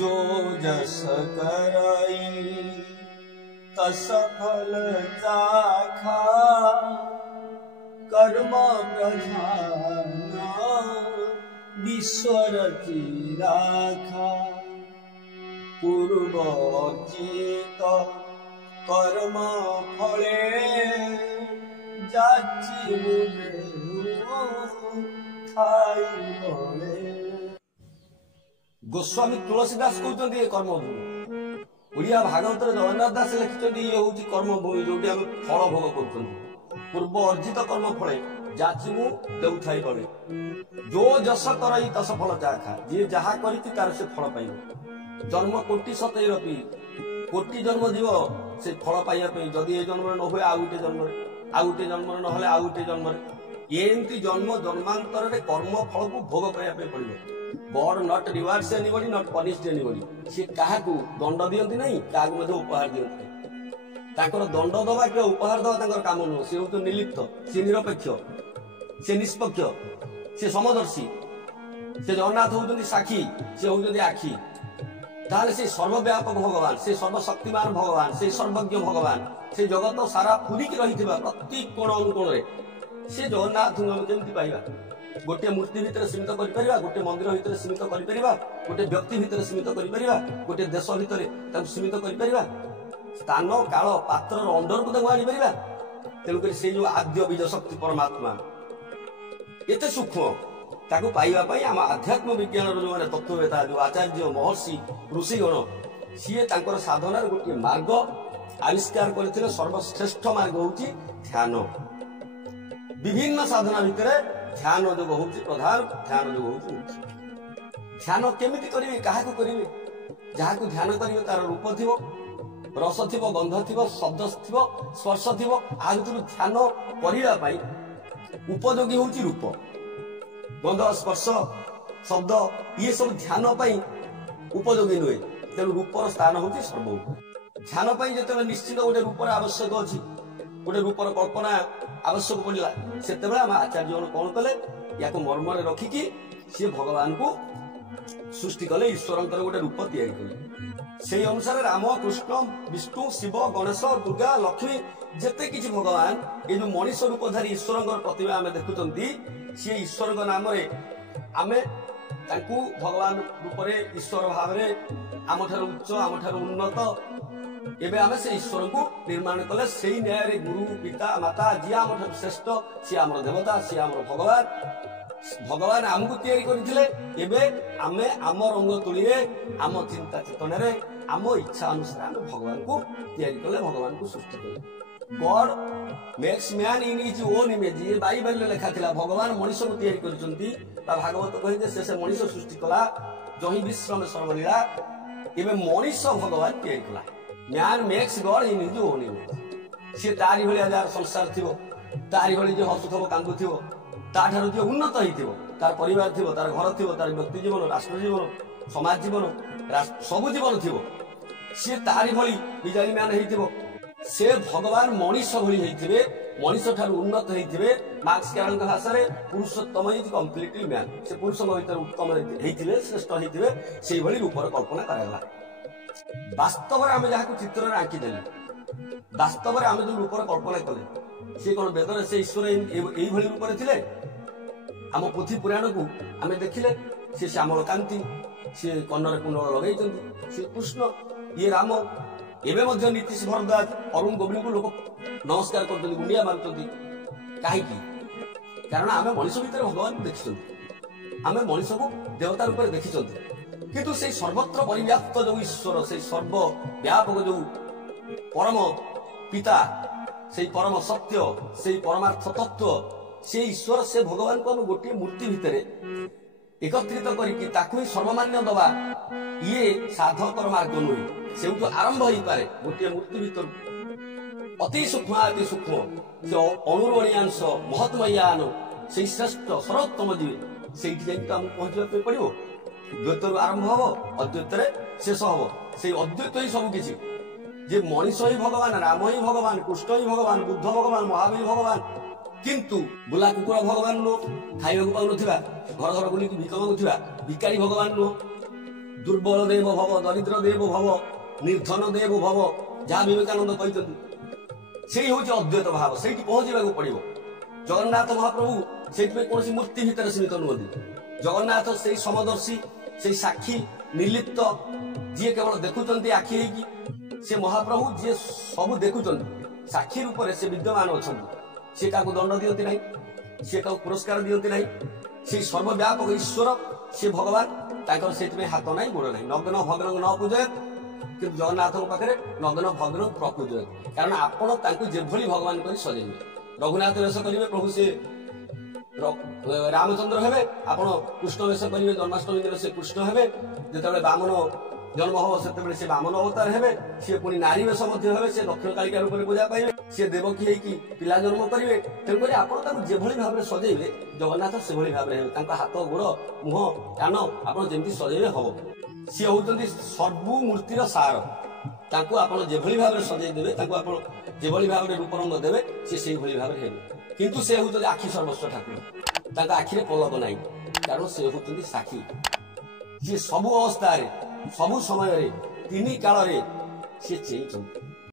जो जस करई तस फल चाखा कर्म प्रधान विश्वर राखा पूर्वर्जित कर्म फले जाची गोस्वामी तुलसीदास कहते कर्म ओडिया भागवत जगन्नाथ दास लिखिं ये हूँ कर्मभूमि जो फल भोग कर पूर्व अर्जित कर्म फले जाचिमु देउथाई बड़े जो जस करई तस फल चाखा जी जहा करी तार से फल पाइब जन्म कोटि सतैर पी कोटि जन्म जीव से फल पाइबा जदि ए जन्म न हुए आउ गोटे जन्म आउ गोटे जन्म न आउ गोटे जन्म एमती जन्म जन्मांतर कर्म फल को भोग करने पड़ो god not rewards anybody not punished anybody सी क्या दंड दियंती नहीं क्या उपहार दियंती ताकर दंड दवा कि उपहार दवा काम नुह सी हूँ निर्लिप्त सी निरपेक्ष सी निष्पक्ष सी समदर्शी से जगन्नाथ होती साक्षी सी होती आखि ताले से सर्वव्यापक भगवान से सर्वशक्तिमान भगवान से सर्वज्ञ भगवान से जगत सारा पूरिक रही प्रति कोण अनुकोण से जगन्नाथ केमती पाइबा गोटे मूर्ति भितर सीमित कर गोटे मंदिर भितर सीमित कर गोटे व्यक्ति भितर सीमित कर गोटे देश भितर सीमित कर स्थान काल पात्र अंडर को आनीपर तेणुक से जो आद्य बीज शक्ति परमात्मा एत सूक्ष्म ताको पाइबापी आम आध्यात्म विज्ञान जो मैंने तत्ववेता जो आचार्य महर्षि ऋषिगण सी साधनार गोटे मार्ग आविष्कार करते सर्वश्रेष्ठ मार्ग हूँ ध्यान विभिन्न साधना भितर ध्यान जो हूँ प्रधान ध्यान जो हूँ ध्यान केमिति करेंगे क्या करेंगे जहाँ को ध्यान करेंगे तार रूप थी रस थी गंध थी शब्द थी स्पर्श थी आ ध्यान करने उपयोगी हूँ रूप गंध स्पर्श शब्द ये सब ध्यान उपयोगी नुहे तेणु रूपर स्थान हूँ सर्व ध्यान जो निश्चित गोटे रूपर आवश्यक अच्छी गोटे रूपर कल्पना आवश्यक पड़ा से आम आचार्य कौन कले या मर्म रखिकी सी भगवान को सृष्टि कले ईश्वर गोटे रूप तैयारी कले से अनुसार राम कृष्ण विष्णु शिव गणेश दुर्गा लक्ष्मी जिते किसी भगवान ये जो मनीष रूपधारी ईश्वर प्रतिभा आम देखुं सी ईश्वर नाम आम भगवान रूप ईश्वर भाव आम उच्च आम उन्नत एवं आम से ईश्वर को निर्माण कले से न्याय गुरु पिता माता जी आम श्रेष्ठ सी आम देवता सी आम भगवान भगवान आमको तैयारी करते आम रंग तुली आम चिंता चेतन आम इच्छा अनुसार आम भगवान को तैयारी कले भगवान को सृष्टि कले God makes man in his own image ये बाइबल लिखा था भगवान मनीष को तैयारी कर भागवत कहे से मनीष सृष्टि कला जही विश्रम सर्वलीला एवं मनीष भगवान तैयारी कला man makes god in his own image सी तारी भाया जार संसार थी तारी भाई जो हसुव कांदुव ताठार जो उन्नत हो तार परिवार थी तार घर थी तार व्यक्ति जीवन राष्ट्र जीवन समाज जीवन सबु जीवन थी सी तारी भली बिजारी मैन हो से भगवान मनीष भली होते मनीष ठार उन्नत होते मार्क्स कैरल भाषा पुरुषोत्तम इज कम्प्लीटली मैन से पुरुष भर उत्तम होते श्रेष्ठ होते से रूपर कल्पना कराला वास्तव आम जहाँ चित्र आंकीदेले वास्तव आम जो रूपर कल्पना कले सी कौन वेदर से ईश्वर यही रूप थे आम पुथी पुराण को आम देखिले सी श्यामल कांति सी कन्नर कुंडल लगे सी कृष्ण ये राम एवं नीतीश भरद्वाज अरुण गोविंद को लोक नमस्कार कर गुंडिया मारुंट कहीं कारण आम मनीष भितर भगवान को देखी आम मनीष को देवता रूप में देखी किंतु से सर्वत्र परिव्याप्त जो ईश्वर से सर्वव्यापक जो परम पिता से परम सत्य से परमार्थ तत्व से ईश्वर से भगवान को हम गोटे मूर्ति भितर एकत्रित करके सर्वमान्य दबा ये साधकर मार्ग नुहे से तो आरंभ हो पारे गोटे मूर्ति भीतर अति सूक्ष्म जो अणुरणीयांश महत्मयान से श्रेष्ठ सर्वोत्तम जीवे से पहुंचा पड़ो द्वैत आरंभ हम अद्वैत शेष हम से अद्वैत ही सबकि जे मनीष ही भगवान राम ही भगवान कृष्ण ही भगवान बुद्ध भगवान महावीर भगवान किंतु बुला कुकुर भगवान नुह खाइबा पाऊन घर घर बुलिक भिक मागुवा भिकारी भगवान नुह दुर्बल देव भव, दरिद्र देव भव, निर्धन देव भव, जहाँ विवेकानंद कहते से हूँ अद्वैत भाव से पहुंचा पड़ो। जगन्नाथ महाप्रभु से कौन मूर्ति भितर सीमित नुहति। जगन्नाथ से समदर्शी से साक्षी निर्लिप्त जी केवल देखुं आखि से महाप्रभु जी सब देखुं साक्षी रूप से विद्यमान अच्छा सी क्या दंड दिखती ना सी क्या पुरस्कार दिखती ना से सर्वव्यापक ईश्वर से भगवान से हाथ ना गोड़ ना नग्न भग्न न पूजय कि जगन्नाथ पाखे नग्न भग्न प्रपूजय कारण आपण जेभली भगवान कर सजेबे रघुनाथ वेश करेंगे प्रभु से रामचंद्र हेबे आपण कृष्ण वेश करेंगे जन्माष्टमी दिन से कृष्ण हेबे जिते बामन जन्म हम से बामन अवतार हेबे सी पुणी नारी वेश हे दक्षिण कालिका रूप में पूजा पाइबे सी देवकी होगी पिला जन्म करेंगे तेणुक आपड़ जेभली भाव में सजेबे जगन्नाथ से भाव में हाथ गोड़ मुह कान आप जमी सजेबे हम सी होती सर्वु मूर्तिर सार तांको आपण जेभली भाव में सजई देबे तांको आपण जेभली भाव में रूप रंग देबे सी सेही भली भाव में हेबे किंतु से होती आखि सर्वस्व ठाकुर तांका आखिरे पलक नाही कारण से होती साक्षी सी सबु अवस्था सबु समय तीन काल सी चेई